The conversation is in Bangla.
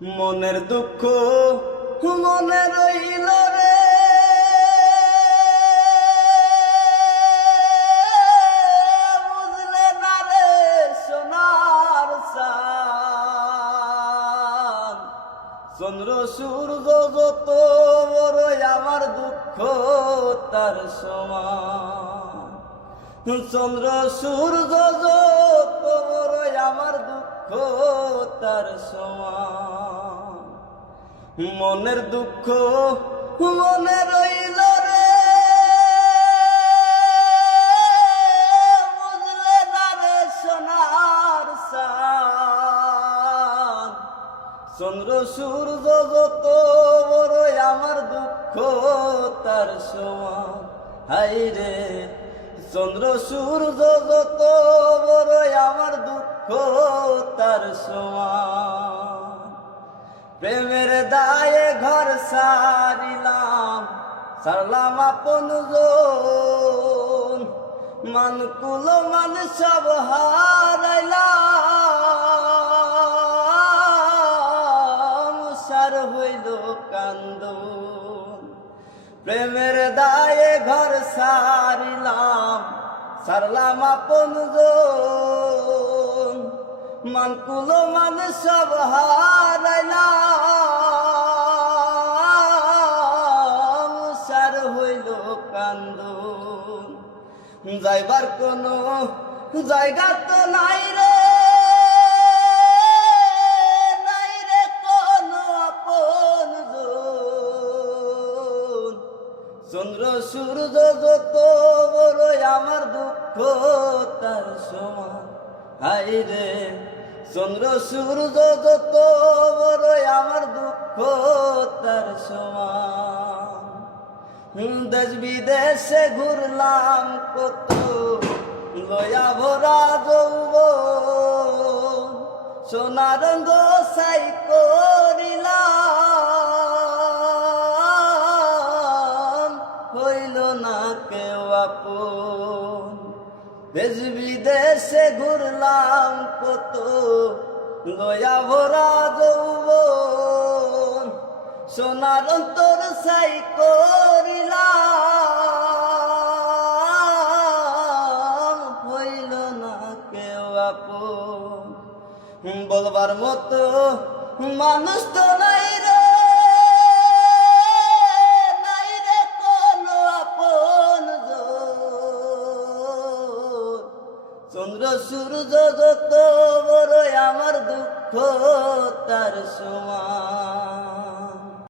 মনের দুঃখ মনে রইল রে, বুঝলে না রে সোনার চাঁদ। চন্দ্র সূর্য যত বড়ই আমার দুঃখ তার সমান। চন্দ্র সূর্য যত বড়ই আমার দুঃখ তার সমান। মনের দুঃখ মনে রইল রে, বুঝলে না রে সোনার চাঁদ। চন্দ্র সূর্য যত বড়ই আমার দুঃখ তার সমান। হাই রে চন্দ্র সূর্য যত বড়ই আমার দুঃখ তার সমান। প্রেমের দায়ে ঘর সারিলাম, সারলাম আপনজন, মানকুল মান সব হারাইলাম, সার হইল কান্দন। প্রেমের দায়ে ঘর সারিলাম, সারলাম আপনজন, মানকুল মান সব হারাইলাম, সার হইল কান্দন। যাইবার কোনো জায়গা তো নাই রে, নাই রে কোনো আপনজন। চন্দ্র সূর্য যত বড়ই আমার দুঃখ তার সমান। হাই রে চন্দ্র সূর্য যত বড়ই আমার দুঃখ তার সমান। দেশ বিদেশে ঘুরলাম কত, লয়া ভরা যৌবন, সোনার গোসাই করিলাম, হইল না কেউ আপন। দেশ বিদেশে ঘুরলাম কত, লয়া ভরা যৌবন, সোনার অন্তর সাই করিলাম, হইল না কেউ আপন। বলবার মতো মানুষ তো নাই রে, নাই রে কোনো আপনজন। চন্দ্র সূর্য যত বড়ই আমার দুঃখ তার সমান।